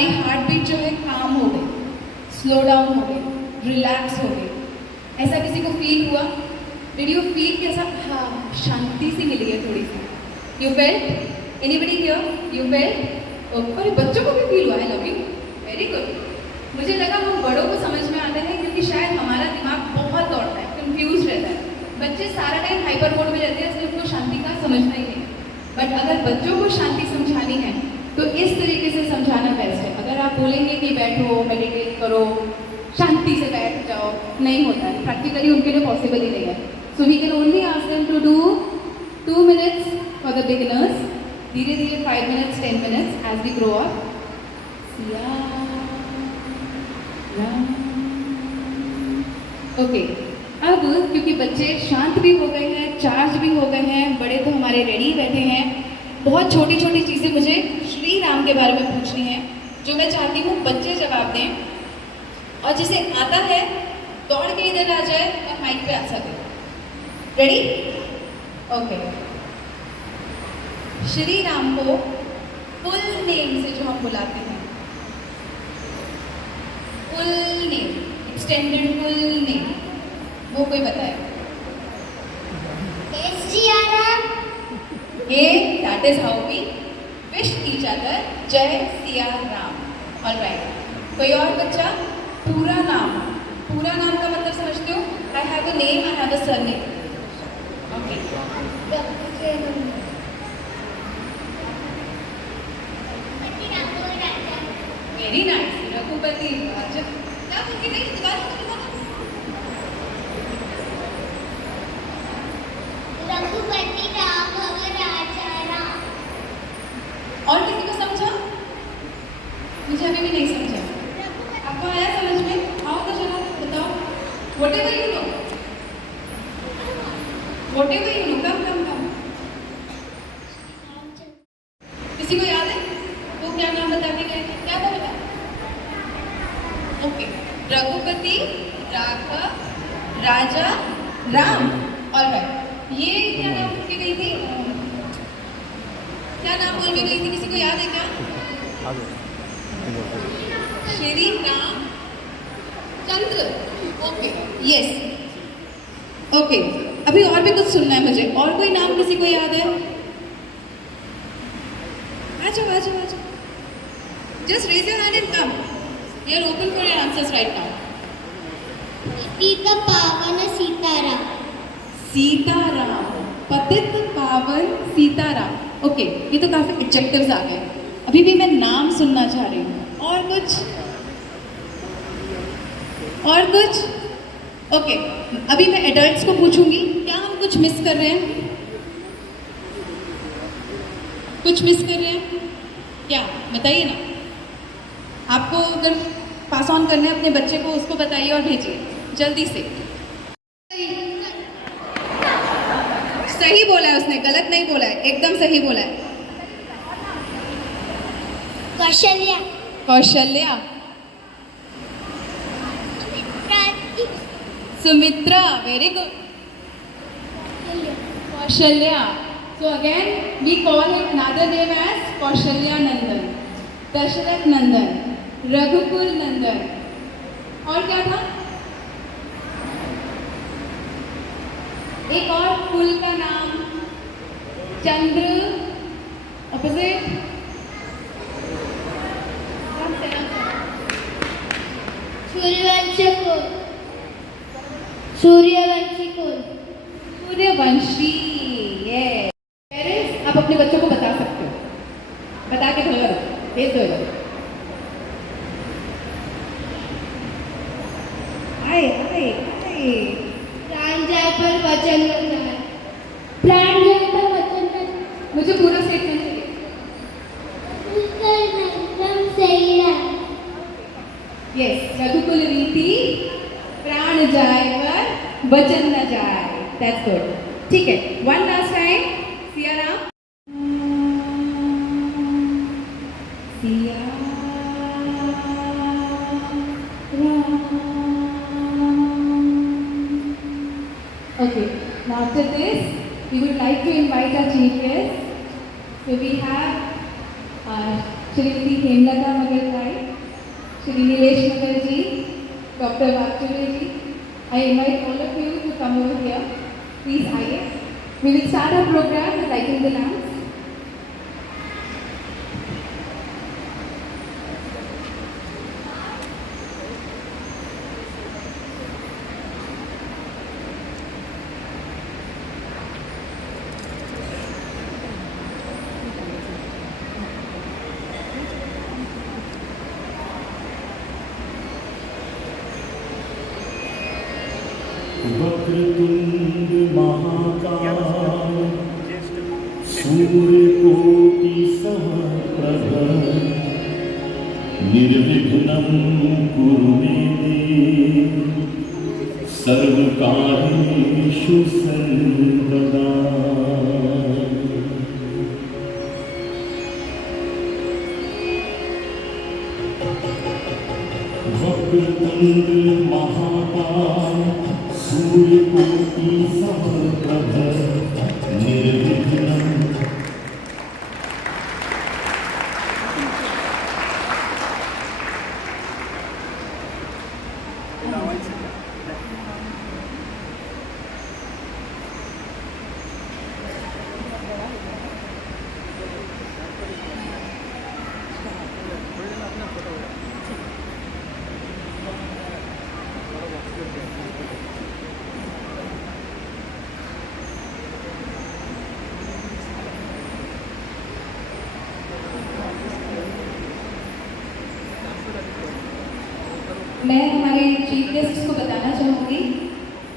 हमारी heart beat जो है काम हो गई, स्लो डाउन हो गई, रिलैक्स हो गई। ऐसा किसी को फील हुआ? डिड यू फील कि ऐसा हाँ शांति सी मिली है थोड़ी सी? You felt? Anybody here? You felt? और बच्चों को भी फील हुआ? I love you, very good. मुझे लगा हम बड़ों को समझ में आते हैं क्योंकि शायद हमारा दिमाग बहुत दौड़ता है, कंफ्यूज रहता है। बच्चे सारा टाइम हाइपर मोड में रहते हैं, इसलिए उनको शांति का समझना ही नहीं। बट अगर बच्चों को शांति समझानी है तो इस तरीके से समझाना बेस्ट है। अगर आप बोलेंगे कि बैठो, मेडिटेट करो, शांति से बैठ जाओ, नहीं होता है, प्रैक्टिकली उनके लिए पॉसिबल ही नहीं है। So we can only ask them to do 2 minutes for the beginners, धीरे धीरे 5 minutes, 10 minutes as we grow up. Okay, अब क्योंकि बच्चे शांत भी हो गए हैं, चार्ज भी हो गए हैं, बड़े तो हमारे रेडी बैठे हैं, बहुत छोटी छोटी चीज़ें मुझे श्री राम के बारे में पूछनी है, जो मैं चाहती हूँ बच्चे जवाब दें, और जिसे आता है दौड़ के इधर आ जाए और माइक पे आ सके। रेडी? ओके। श्री राम को फुल नेम से जो हम बुलाते हैं, full name, extended full name, वो कोई बताए? Hey, that is how we wish each other. जय सिया राम. All right. कोई और बच्चा? पूरा नाम का मतलब समझते हो? I have a name, I have a surname. Okay. Very nice. Raghupati राजा. क्या बोल के नहीं? दोबारा बोलो. रघुपति राघव राजा राम। और किसी को समझा? मुझे अभी भी नहीं समझा। आपको आया समझ में? आओ तो चलो बताओ। Whatever you know. Whatever you know. कम। किसी को याद है? वो क्या नाम बता के गए थे? क्या था बता? ओके, रघुपति राघव राजा राम। ऑलराइट। ये क्या नाम बोल के गई थी? क्या नाम बोल के गई थी? किसी को याद है क्या? Shri Ram Chandra. Okay, yes. Okay, अभी और भी कुछ सुनना है मुझे। और कोई नाम किसी को याद है? आ जाओ। Just raise your hand and come. We are open for your answers right now. पतित पावन सीताराम। सीताराम, पतित पावन सीताराम। ओके, ये तो काफी एडजेक्टिव्स आ गए। अभी भी मैं नाम सुनना चाह रही हूँ। और कुछ? ओके, अभी मैं एडल्ट्स को पूछूंगी, क्या हम कुछ मिस कर रहे हैं? कुछ मिस कर रहे हैं क्या? बताइए ना। आपको अगर पास ऑन करना है अपने बच्चे को, उसको बताइए और भेजिए जल्दी से। सही बोला है उसने, गलत नहीं बोला है, एकदम सही बोला है। Kaushalya. Sumitra, very good. Kaushalya. So again, we call him another name as Kaushalya Nandan, Dasharath Nandan, Raghukul Nandan. और क्या था? एक और कुल का नाम, चंद्र, ऑपोजिट सूर्यवंशी। ये पेरेंट्स, आप अपने बच्चों को बता सकते हो, बता के भेज दो। आए प्राण जाए पर वचन न जाए। मुझे पूरा स्टेटमेंट चाहिए। एकदम सही है। यस, रघुकुल रीति, प्राण जाए पर वचन न जाए। That's good. ठीक है, one last time. Siya Ram. Okay, now after this, we would like to invite our chief guest. So we have Shrimati Hemlata Magarkai. Shri Nilesh Mukherjee, Dr. Vachule ji, I invite all of you to come over here. Please, आइए. We will start our program with lighting the lamps. वक्रतुंड महाकाय सूर्यकोटि समप्रभ निर्विघ्नं कुरु मे देव सर्वकार्येषु सर्वदा। वक्रतुंड महाकाय सूर्यकोटि समप्रभ निर्विघ्नं मैं हमारे चीफ गेस्ट को बताना चाहूँगी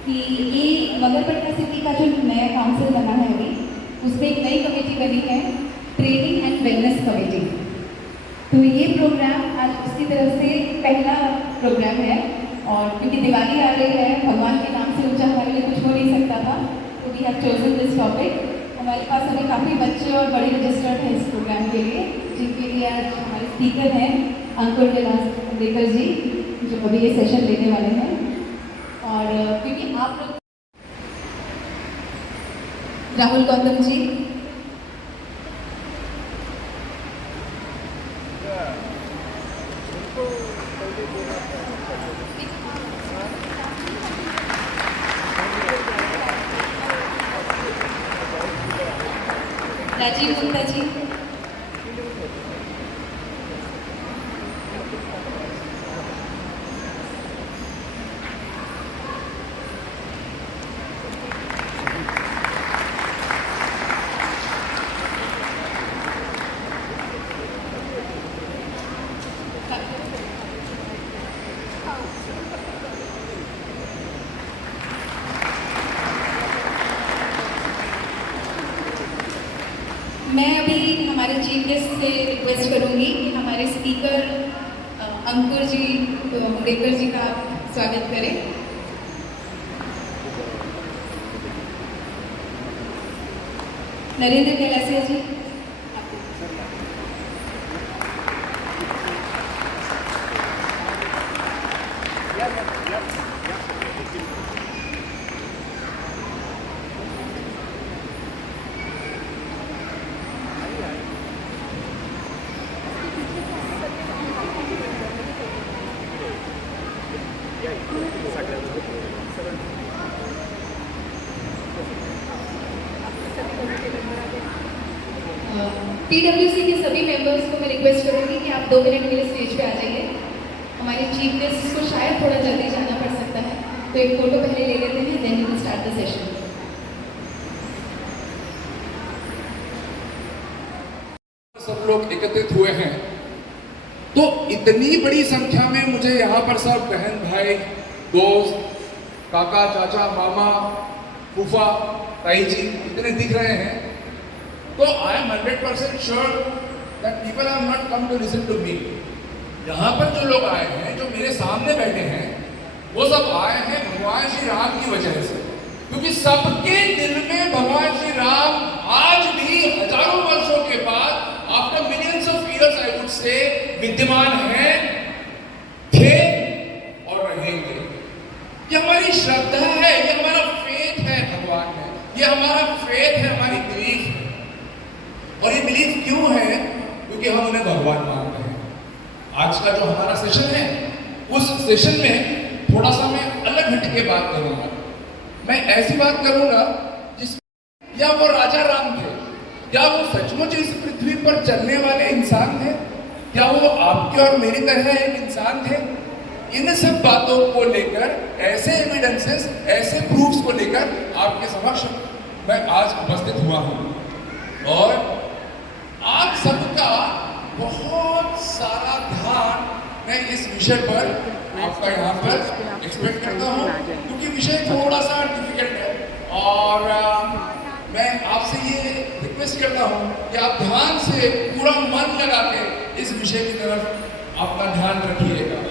कि ये मगरपट्टा सिटी का जो नया काउंसिल बना है अभी, उसमें एक नई कमेटी बनी है, ट्रेनिंग एंड वेलनेस कमेटी। तो ये प्रोग्राम आज उसकी तरफ से पहला प्रोग्राम है, और क्योंकि दिवाली आ रही है, भगवान के नाम से ऊंचा हमारे लिए कुछ हो नहीं सकता था, तो we have chosen this topic. हमारे पास अभी काफ़ी बच्चे और बड़े रजिस्टर्ड हैं इस प्रोग्राम के लिए, जिनके लिए आज हमारे स्पीकर हैं अंकुर विलास जी, जो अभी ये सेशन लेने वाले हैं। और क्योंकि आप लोग राहुल गौतम जी, राजीव गुप्ता जी, मैं अभी हमारे चीफ गेस्ट से रिक्वेस्ट करूंगी कि हमारे स्पीकर अंकुर जी मुंडेकर जी का स्वागत करें। नरेंद्र कैलासिया जी, पीडब्ल्यूसी के सभी मेंबर्स को मैं रिक्वेस्ट करूंगी कि आप 2 मिनट के लिए स्टेज पे आ जाइए। हमारे चीफ गेस्ट को शायद थोड़ा जल्दी जाना पड़ सकता है, तो एक फोटो पहले ले लेते हैं, then we will start the session. सब लोग एकत्रित हुए हैं, तो इतनी बड़ी संख्या में मुझे यहाँ पर सब बहन भाई दोस्त काका चाचा मामा फूफा ताई जी इतने दिख रहे हैं, तो I am 100% sure that people have not come to listen to me. यहाँ पर जो लोग आए हैं, जो मेरे सामने बैठे हैं, वो सब आए हैं भगवान श्री राम की वजह से, क्योंकि सबके दिल में भगवान श्री राम आज भी हजारों वर्षों के बाद, after millions of years I would say, विद्यमान हैं, थे और रहेंगे। ये हमारी श्रद्धा है, ये हमारा फेथ है भगवान में, ये हमारा फेथ है, हमारी बिलीफ है। और ये बिलीफ क्यों है? क्योंकि हम उन्हें भगवान मानते हैं। आज का जो हमारा सेशन है उस सेशन में थोड़ा सा मैं अलग हट के बात करूंगा। मैं ऐसी बात करूंगा जिसमें या वो राजा राम थे, क्या वो सचमुच इस पृथ्वी पर चलने वाले इंसान थे, क्या वो आपके और मेरी तरह एक इंसान थे। इन सब बातों को लेकर, ऐसे एविडेंसेस, ऐसे प्रूफ्स को लेकर आपके समक्ष मैं आज उपस्थित हुआ हूं और आप सबका बहुत सारा ध्यान मैं इस विषय पर आपका यहाँ पर एक्सपेक्ट करता हूँ, क्योंकि विषय थोड़ा सा डिफिकल्ट है और मैं आपसे ये रिक्वेस्ट करता हूँ कि आप ध्यान से पूरा मन लगा के इस विषय की तरफ अपना ध्यान रखिएगा।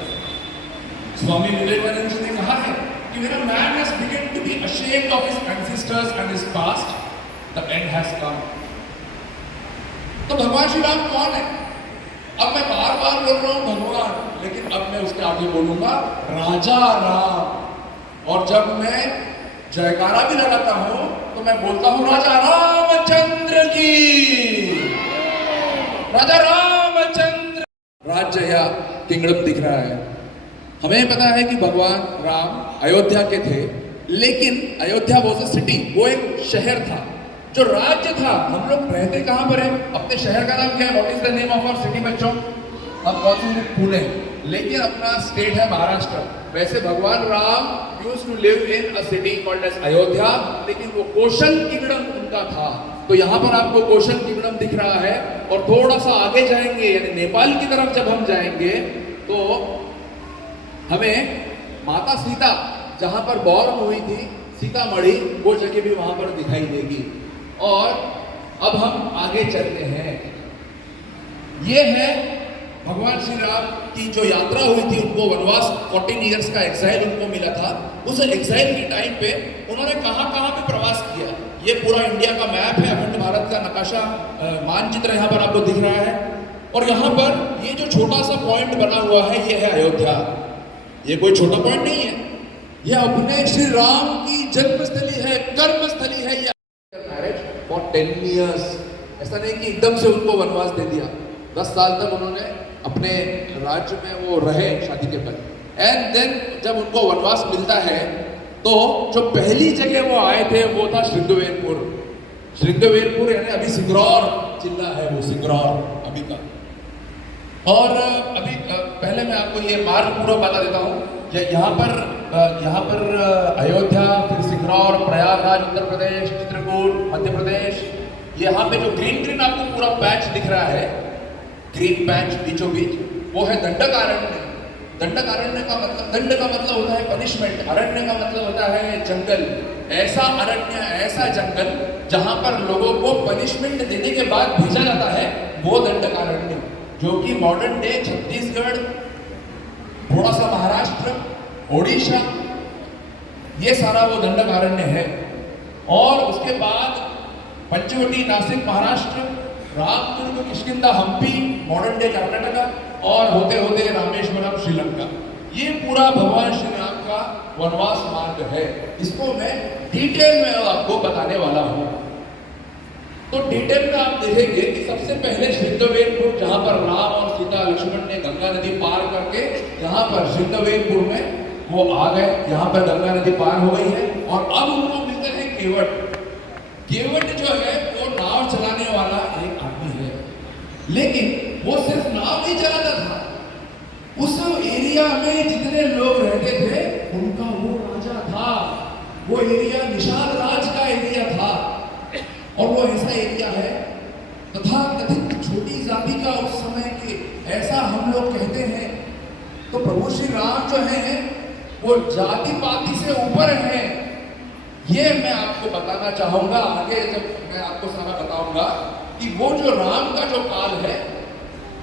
स्वामी विवेकानंद जी ने कहा है कि when a man has begun to be ashamed of his ancestors and his past, the end has come. तो भगवान श्री राम कौन है? अब मैं बार बार बोल रहा हूँ भगवान, लेकिन अब मैं उसके आगे बोलूंगा राजा राम। और जब मैं जयकारा भी लगाता हूँ तो मैं बोलता हूँ राजा रामचंद्र की, राजा रामचंद्र। राज्य या किंगडम दिख रहा है। हमें पता है कि भगवान राम अयोध्या के थे, लेकिन अयोध्या वॉज अ सिटी, वो एक शहर था। जो राज्य था, हम लोग रहते कहाँ पर है? अपने शहर का नाम क्या है? What is the name of our city बच्चों? अब बहुत पुणे, लेकिन अपना स्टेट है महाराष्ट्र। वैसे भगवान Ram used to live in a city called as Ayodhya, लेकिन वो कोशल किंगडम उनका था। तो यहाँ पर आपको कोशल किंगडम दिख रहा है और थोड़ा सा आगे जाएंगे, यानी नेपाल की तरफ जब हम जाएंगे तो हमें माता सीता जहाँ पर बॉर्न हुई थी, सीतामढ़ी, वो जगह भी वहां पर दिखाई देगी। और अब हम आगे चलते हैं। ये है भगवान श्री राम की जो यात्रा हुई थी, उनको वनवास 14 इयर्स का एक्साइल उनको मिला था। उस एक्साइल के टाइम पे उन्होंने कहाँ कहाँ पे प्रवास किया। ये पूरा इंडिया का मैप है, अखंड भारत का नकाशा, मानचित्र यहाँ पर आपको दिख रहा है। और यहाँ पर ये जो छोटा सा पॉइंट बना हुआ है, ये है अयोध्या। ये कोई छोटा पॉइंट नहीं है, ये अपने श्री राम की जन्मस्थली है, कर्मस्थली है। मैरिज फॉर 10 इयर्स, ऐसा नहीं कि एकदम से उनको वनवास दे दिया। 10 साल तक उन्होंने अपने राज्य में वो रहे शादी के बाद। एंड देन जब उनको वनवास मिलता है तो जो पहली जगह वो आए थे वो था श्रृंगवेरपुर। श्रृंगवेरपुर यानी अभी सिंगरौर जिला है, वो सिंगरौर अभी का। और अभी पहले मैं आपको ये मार्ग पूरा बता देता हूँ। यहाँ पर अयोध्या, फिर सिंगरौर, प्रयागराज उत्तर प्रदेश, चित्रकूट मध्य प्रदेश। यहाँ पे जो ग्रीन ग्रीन आपको पूरा पैच दिख रहा है, ग्रीन पैच बीचों बीच, वो है दंडकारण्य। दंडकारण्य का मतलब, दंड का मतलब होता है पनिशमेंट, अरण्य का मतलब होता है जंगल। ऐसा अरण्य, ऐसा जंगल जहाँ पर लोगों को पनिशमेंट देने के बाद भेजा जाता है, वो दंडकारण्य, जो कि मॉडर्न डे छत्तीसगढ़, थोड़ा सा महाराष्ट्र, ओडिशा, ये सारा वो दंडकारण्य है। और उसके बाद पंचवटी नासिक महाराष्ट्र, रामदुर्ग किष्किंधा हम्पी मॉडर्न डे कर्नाटका, और होते होते रामेश्वरम श्रीलंका। ये पूरा भगवान श्री राम का वनवास मार्ग है। इसको मैं डिटेल में आपको बताने वाला हूँ। तो डिटेल में आप देखेंगे कि सबसे पहले श्रृंगवेरपुर, जहाँ पर राम और सीता लक्ष्मण ने गंगा नदी पार करके यहाँ पर श्रृंगवेरपुर में वो आ गए। यहाँ पर गंगा नदी पार हो गई है और अब उनको मिलते हैं केवट। केवट जो है वो नाव चलाने वाला एक आदमी है, लेकिन वो सिर्फ नाव नहीं चलाता था। उस एरिया में जितने लोग रहते थे उनका वो राजा था। वो एरिया निषाद राज का एरिया था और वो ऐसा एरिया है तथा कथित छोटी जाति का उस समय के, ऐसा हम लोग कहते हैं। तो प्रभु श्री राम जो है वो जाति पाति से ऊपर है। ये मैं आपको बताना चाहूंगा आगे, जब मैं आपको सारा बताऊंगा कि वो जो राम का जो काल है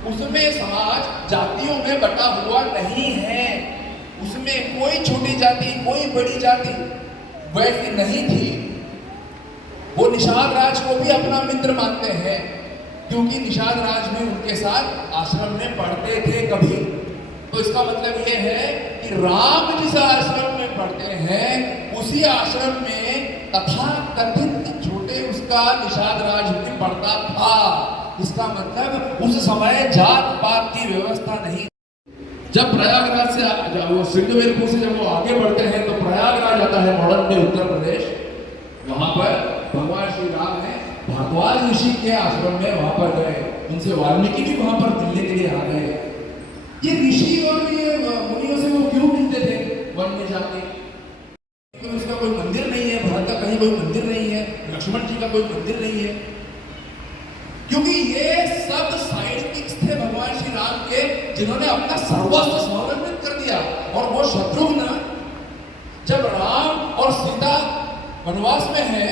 उसमें समाज जातियों में बटा हुआ नहीं है। उसमें कोई छोटी जाति, कोई बड़ी जाति वैसी नहीं थी। वो निषाद राज को भी अपना मित्र मानते हैं, क्योंकि निषाद राज में उनके साथ आश्रम में पढ़ते थे कभी। तो इसका मतलब ये है कि राम जिस आश्रम में पढ़ते हैं उसी आश्रम में तथा कथित छोटे उसका निषाद राज भी पढ़ता था। इसका मतलब उस समय जात पात की व्यवस्था नहीं जब प्रयागराज से वो सिंधुवेरपुर से जब वो आगे बढ़ते हैं तो प्रयागराज आता है मॉडर्न डे उत्तर प्रदेश। वहां पर भगवान श्री राम ने भारद्वाज ऋषि के आश्रम में वहां पर गए, उनसे वाल्मीकि भी वहां पर मिलने के लिए आ गए। ये ऋषि और ये मुनियों से वो क्यों मिलते थे वन में जाके? तो इसका कोई मंदिर नहीं है, भरत का कहीं कोई मंदिर नहीं है, लक्ष्मण जी का कोई मंदिर नहीं है, क्योंकि ये सब साइड किक्स थे भगवान श्री राम के, जिन्होंने अपना सर्वस्व समर्पित कर दिया। और वो शत्रुघ्न जब राम और सीता वनवास में है,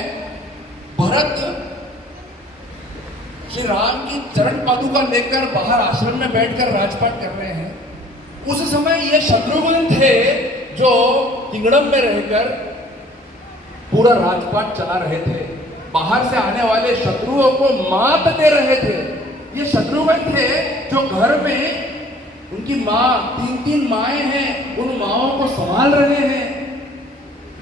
भरत श्री राम की चरण पादुका लेकर बाहर आश्रम में बैठकर राजपाट कर रहे हैं, उस समय ये शत्रुघ्न थे जो किंगडम में रहकर पूरा राजपाट चला रहे थे, बाहर से आने वाले शत्रुओं को मात दे रहे थे। ये शत्रुघ्न थे जो घर में उनकी माँ, 3-3 माएं हैं, उन माओं को संभाल रहे हैं।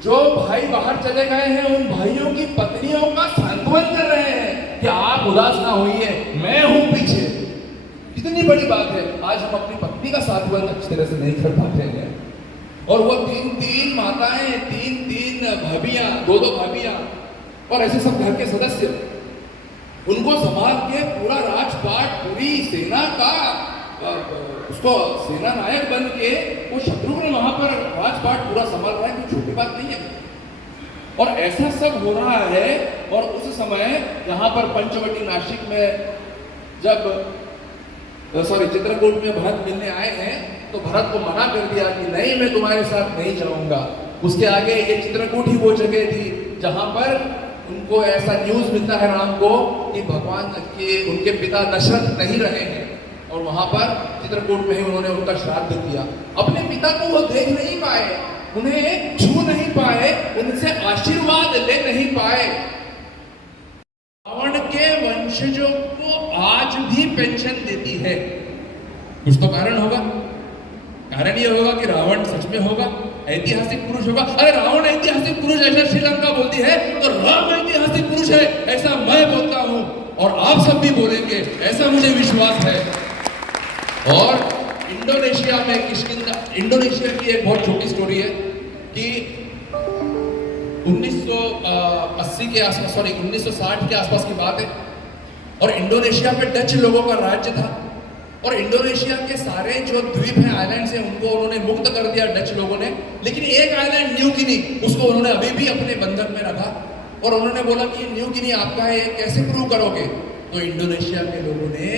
जो भाई बाहर चले गए हैं, उन भाइयों की पत्नियों का सांत्वन कर रहे हैं कि आप उदास ना होइए, मैं हूं पीछे। कितनी बड़ी बात है, आज हम अपनी पत्नी का सांत्वन अच्छी तरह से नहीं कर पाते हैं। और वो 3-3 माताएं, 3-3 भाभियां, 2-2 भाभियां और ऐसे सब घर के सदस्य, उनको संभाल के पूरा राजपाट, पूरी सेना का उसको सेना नायक बन के वो शत्रुघ्न वहां पर राजपाट पूरा संभाल रहा है, कोई छोटी बात नहीं है। और ऐसा सब हो रहा है। और उस समय यहाँ पर पंचवटी नासिक में जब चित्रकूट में भरत मिलने आए हैं, तो भरत को मना कर दिया कि नहीं, मैं तुम्हारे साथ नहीं जाऊंगा। उसके आगे ये चित्रकूट ही वो जगह थी जहां पर उनको ऐसा न्यूज मिलता है राम को कि भगवान के उनके पिता दशरथ नहीं रहे हैं, और वहां पर चित्रकूट में ही उन्होंने उनका श्राद्ध किया। अपने पिता को वो देख नहीं पाए, उन्हें छू नहीं पाए, उनसे आशीर्वाद ले नहीं पाए। रावण के वंशजों को आज भी पेंशन देती है, कुछ तो कारण होगा। कारण ये होगा कि रावण सच में होगा, ऐतिहासिक पुरुष होगा। अरे रावण ऐतिहासिक पुरुष ऐसा श्रीलंका बोलती है, तो राम ऐतिहासिक पुरुष है ऐसा मैं बोलता हूं, और आप सब भी बोलेंगे, ऐसा मुझे विश्वास है। और इंडोनेशिया में किष्किंधा, इंडोनेशिया की एक बहुत छोटी स्टोरी है कि 1980 के आसपास, 1960 के आसपास की बात है, और इंडोनेशिया पे डच लोगों का राज्य था। और इंडोनेशिया के सारे जो द्वीप हैं, आइलैंड्स हैं, उनको उन्होंने मुक्त कर दिया डच लोगों ने। लेकिन एक आइलैंड न्यू गिनी, उसको उन्होंने अभी भी अपने बंधन में रखा, और उन्होंने बोला कि न्यू गिनी आपका है, कैसे प्रूव करोगे? तो इंडोनेशिया के लोगों ने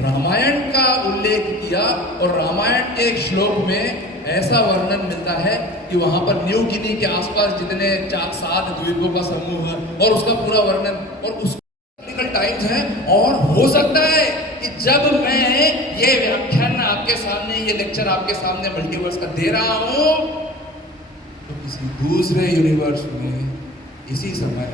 रामायण का उल्लेख किया, और रामायण के एक श्लोक में ऐसा वर्णन मिलता है कि वहां पर न्यू गिनी के आसपास जितने 7 द्वीपों का समूह है, और उसका पूरा वर्णन, और उस टाइम्स है। और हो सकता है कि जब मैं ये व्याख्यान आपके सामने, ये लेक्चर आपके सामने मल्टीवर्स का दे रहा हूं, तो किसी दूसरे यूनिवर्स में इसी समय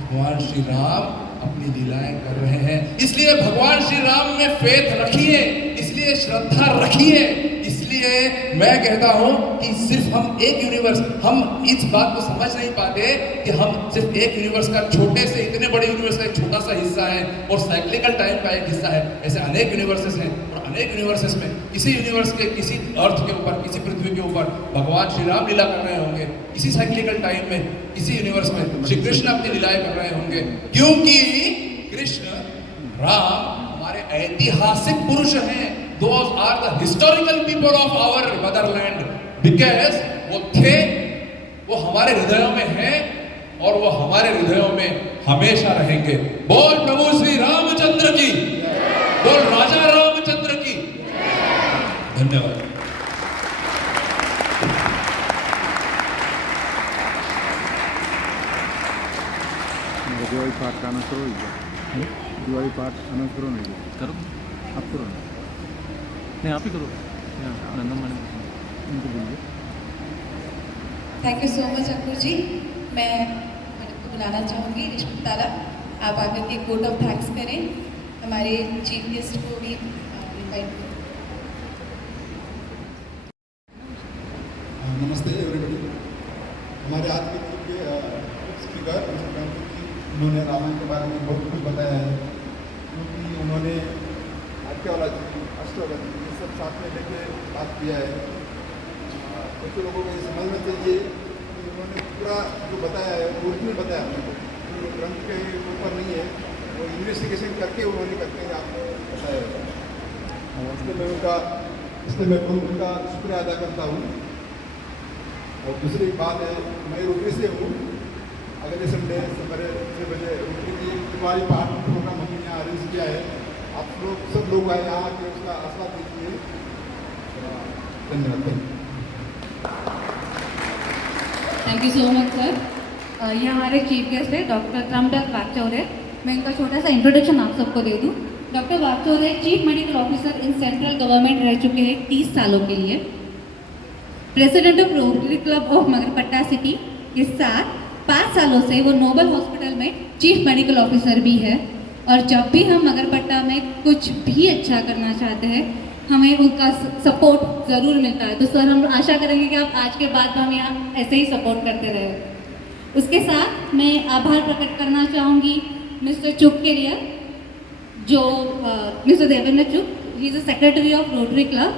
भगवान श्री राम अपनी लीलाएं कर रहे हैं। इसलिए भगवान श्री राम में फेथ रखिए, इसलिए श्रद्धा रखिए। इसलिए मैं कहता हूं कि सिर्फ हम एक यूनिवर्स, हम इस बात को समझ नहीं पाते कि हम सिर्फ एक यूनिवर्स का, छोटे से इतने बड़े यूनिवर्स का एक छोटा सा हिस्सा है, और साइक्लिकल टाइम का एक हिस्सा है। ऐसे अनेक यूनिवर्सेस हैं, और अनेक यूनिवर्सेस में किसी यूनिवर्स के, किसी अर्थ के ऊपर, किसी पृथ्वी के ऊपर भगवान श्री राम लीला कर रहे होंगे, किसी साइक्लिकल टाइम में, किसी यूनिवर्स में श्री कृष्ण अपनी लीलाएं कर रहे होंगे, क्योंकि कृष्ण राम हमारे ऐतिहासिक पुरुष हैं। Those are the historical people of our motherland, because वो थे, वो हमारे हृदयों में हैं, और वो हमारे हृदयों में हमेशा रहेंगे। बोल प्रभु श्री रामचंद्र की, बोल राजा रामचंद्र की। धन्यवाद। दिवाली पाठ का आना शुरू हो गया। दिवाली पाठ आना शुरू नहीं किया, करो आप करो ना, नहीं आप ही करो, नंदन मैंने उनको बोलिए। थैंक यू सो मच अंकुर जी। मैं बुलाना चाहूँगी रिश्वत तारा, आप आकर के कोट ऑफ थैंक्स करें, हमारे चीफ गेस्ट को भी इनवाइट करें। नमस्ते एवरीबॉडी। हमारे आज के स्पीकर उन्होंने रामायण के बारे में बहुत कुछ बताया है, क्योंकि उन्होंने आज आर्कियोलॉजी, एस्ट्रोलॉजी, ये सब साथ में लेके बात किया है। कुछ लोगों को ये समझना चाहिए कि उन्होंने पूरा जो बताया है ओरिजिनल बताया अपने को, जो ग्रंथ के ऊपर नहीं है, वो इन्वेस्टिगेशन करके उन्होंने करके आपको बताया है। इसलिए मैं उनका शुक्रिया अदा करता हूँ। और दूसरी बात है, मैं रोटरी से हूँ। अगले संडे सवेरे 6 बजे रोटरी की दिवाली पाठ प्रोग्राम हमने यहाँ अरेंज किया है। आप लोग सब लोग आए यहाँ आके उसका आशीर्वाद दीजिए। धन्यवाद। Thank you so much sir. ये हमारे चीफ गेस्ट है डॉक्टर त्रंबक वाकचौरे। मैं इनका छोटा सा इंट्रोडक्शन आप सबको दे दूँ। Doctor Wakchaure chief medical officer in central government रह चुके हैं 30 सालों के लिए। President of rotary club of Magarpatta city के साथ 5 सालों से वो नोबल हॉस्पिटल में चीफ मेडिकल ऑफिसर भी है। और जब भी हम मगरपट्टा में कुछ भी अच्छा करना चाहते हैं हमें उनका सपोर्ट ज़रूर मिलता है। तो सर हम आशा करेंगे कि आप आज के बाद हम यहाँ ऐसे ही सपोर्ट करते रहे। उसके साथ मैं आभार प्रकट करना चाहूँगी मिस्टर चुप के लिए, जो मिस्टर देवेंद्र चुप, he is the secretary of rotary club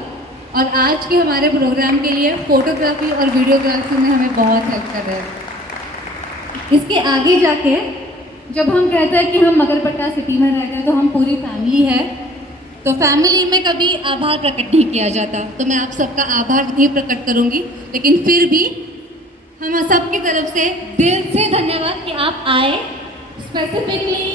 और आज के हमारे प्रोग्राम के लिए फोटोग्राफी और वीडियोग्राफी में हमें बहुत हेल्प कर रहे हैं। इसके आगे जाके जब हम कहते हैं कि हम मगरपट्टा सिटी में रहते हैं तो हम पूरी फैमिली है, तो फैमिली में कभी आभार प्रकट नहीं किया जाता। तो मैं आप सबका आभार नहीं प्रकट करूंगी, लेकिन फिर भी हम सबकी तरफ से दिल से धन्यवाद कि आप आए। स्पेसिफिकली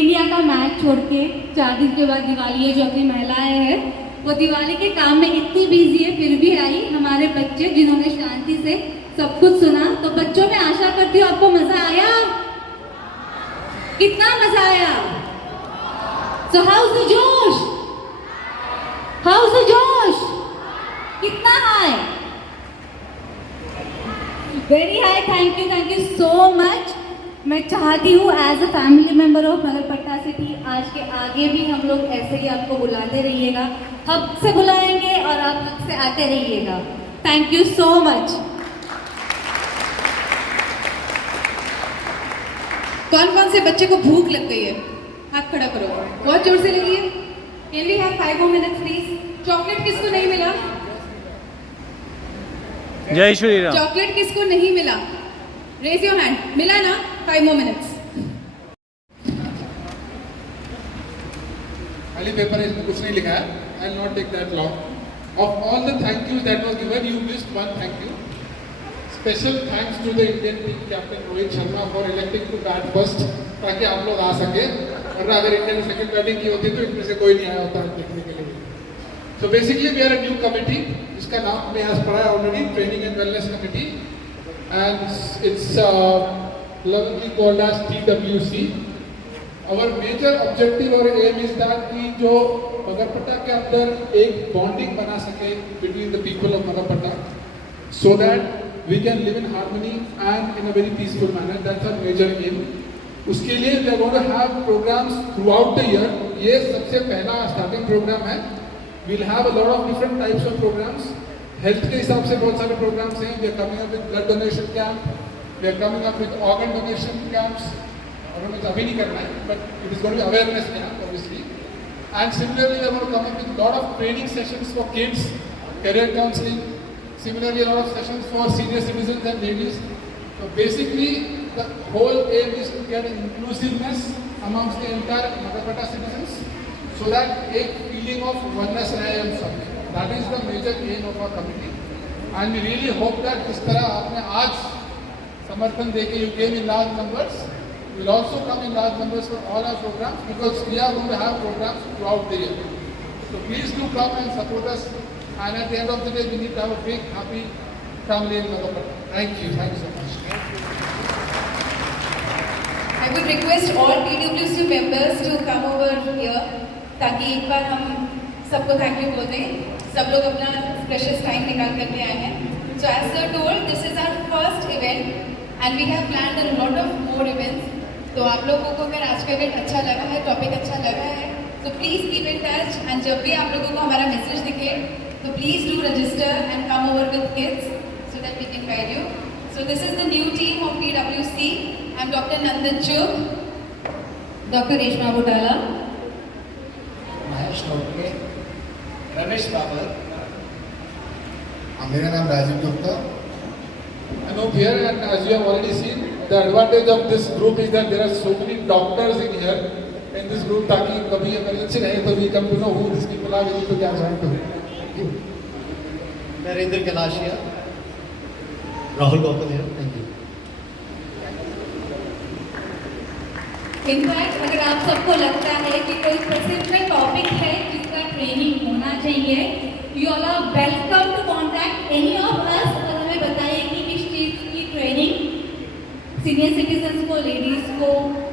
इंडिया का मैच छोड़ के 4 दिन के बाद दिवाली है, जो अपनी महिलाएं हैं वो दिवाली के काम में इतनी बिजी है फिर भी आई। हमारे बच्चे जिन्होंने शांति से सब कुछ सुना, तो बच्चों में आशा करती हूँ आपको मजा आया। कितना मजा आया? So how's the जोश? How's the जोश? कितना high? Very high. Thank you so much. मैं चाहती हूँ as a family member of Magarpatta city आज के आगे भी हम लोग ऐसे ही आपको बुलाते रहिएगा, हक से बुलाएंगे और आप हक से आते रहिएगा। Thank you so much. कौन कौन से बच्चे को भूख लग गई है? हाथ खड़ा करो, बहुत जोर से लगी है। Can we have 5 more minutes please? Chocolate किसको नहीं मिला? जय श्री राम। चॉकलेट किसको नहीं मिला? Raise your hand. मिला ना? 5 more minutes। खाली पेपर है, इसमें कुछ नहीं लिखा है। I will not take that long. Of all the thank you that was given, you missed one thank you. Special thanks to the Indian team captain Rohit Sharma for electing to bat first, ताकि आप लोग आ सके, वरना अगर India ने second batting की होती तो इनमें से कोई नहीं आया होता देखने के लिए। So basically we are a new committee, जिसका नाम मैं आज पढ़ा है already, training and wellness committee, and it's lovingly called as TWC. Our major objective और aim is that कि जो मगरपट्टा के अंदर एक bonding बना सके between the people of Magarpatta, so that we can live in harmony and in a very peaceful manner. That's our major aim. उसके लिए we are going to have programs throughout the year. ये सबसे पहला starting program है. We'll have a lot of different types of programs. Health के हिसाब से बहुत सारे programs हैं. We are coming up with blood donation camp. We are coming up with organ donation camps. और हमें अभी नहीं करना है, but it is going to be awareness camp obviously. And similarly, we are going to come up with a lot of training sessions for kids, career counseling. Similarly, a lot of sessions for senior citizens and ladies. So basically, the whole aim is to get inclusiveness amongst the entire Magharpatta citizens, so that a feeling of oneness rahe हम सब में. That is the major aim of our committee. And we really hope that इस तरह आपने आज समर्थन देके you came in large numbers. We will also come in large numbers for all our programs, because we are going to have programs throughout the year. So please do come and support us. And at the end of the day, we need to have a big, happy family in Magharpatta. Thank you so much. I would request all TWC members to come over here, ताकि एक बार हम सबको thank you बोल दें। सब लोग अपना precious time निकाल करके आए हैं। So as sir told, this is our first event and we have planned a lot of more events. तो आप लोगों को अगर आज का इवेंट अच्छा लगा है, टॉपिक अच्छा लगा है, तो please keep in touch. And जब भी आप लोगों को हमारा मैसेज दिखे तो please do register and come over with kids so that we can guide you. So this is the new team of PWC. I am doctor Nandan चुप, doctor Reshma Butala, श्लोक के रमेश बाबर। मेरा नाम Rajiv Gupta. And over here, and as you have already seen, the advantage of this group is that there are so many doctors in here in this group, ताकि कभी emergency रहे तो we come to know who these people are, we need to get join to. Thank you. Narendra कलाशिया। Rahul Gautam है। Thank you. In fact अगर आप सबको लगता है कि कोई स्पेसिफिक टॉपिक है जिसका ट्रेनिंग होना चाहिए, you all are welcome to contact any of us और हमें बताइए कि किस चीज़ की ट्रेनिंग सीनियर सिटीजन्स को, लेडीज़ को,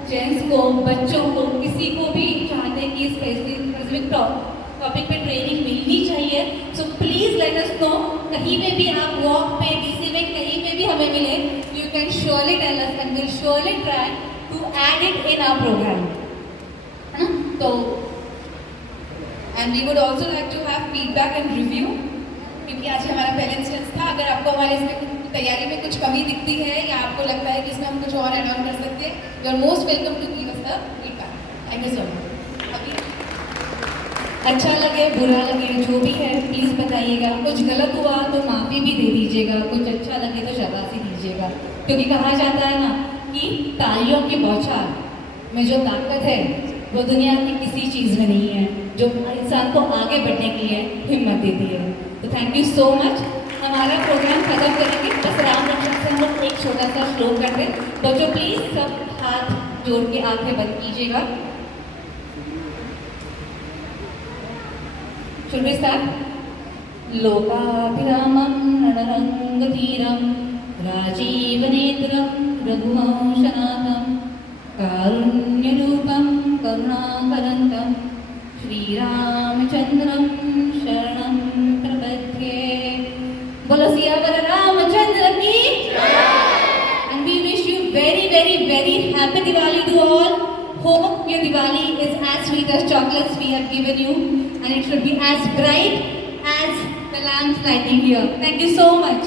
जेंट्स को, बच्चों को, किसी को भी चाहते हैं कि स्पेसिफिक टॉपिक पे ट्रेनिंग मिलनी चाहिए। So please let us know. कहीं पे भी आप वॉक पे, डीसी में कहीं पे भी हमें मिले, you can surely tell us and will surely try to add it in our program, है ना? तो and we would also like to have feedback and review, क्योंकि आज हमारा पेरेंट्स डेज था। अगर आपको हमारे इसमें तैयारी में कुछ कमी दिखती है या आपको लगता है कि इसमें हम कुछ और ऐड ऑन कर सकते हैं, you are most welcome to give us the feedback. Thank you so much. अभी अच्छा लगे, बुरा लगे, जो भी है प्लीज़ बताइएगा। कुछ गलत हुआ तो माफ़ी भी दे दीजिएगा, कुछ अच्छा लगे तो शाबाशी दीजिएगा, क्योंकि कहा जाता है ना कि तालियों की बौछार में जो ताकत है वो दुनिया की किसी चीज़ में नहीं है, जो इंसान को आगे बढ़ने के लिए हिम्मत देती है। तो थैंक यू सो मच। हमारा प्रोग्राम खत्म करेंगे, बस राम रक्षा से हम लोग एक छोटा सा श्लोक करते हैं। बच्चों प्लीज़ सब हाथ जोड़ के आंखें बंद कीजिएगा। शुरू में स्टार्ट। लोकाभिरामं रणरंगधीरं राजीवनेत्रं रघुवंशनाथं कारुण्यरूपं करुणाकरन्तं श्रीरामचन्द्रं शरणं प्रपद्ये। बोलो सियावर रामचंद्र की। And we wish you very, very, very happy Diwali to all. Hope your Diwali is as sweet as chocolates we have given you, and it should be as bright as the lamps lighting here. Thank you so much.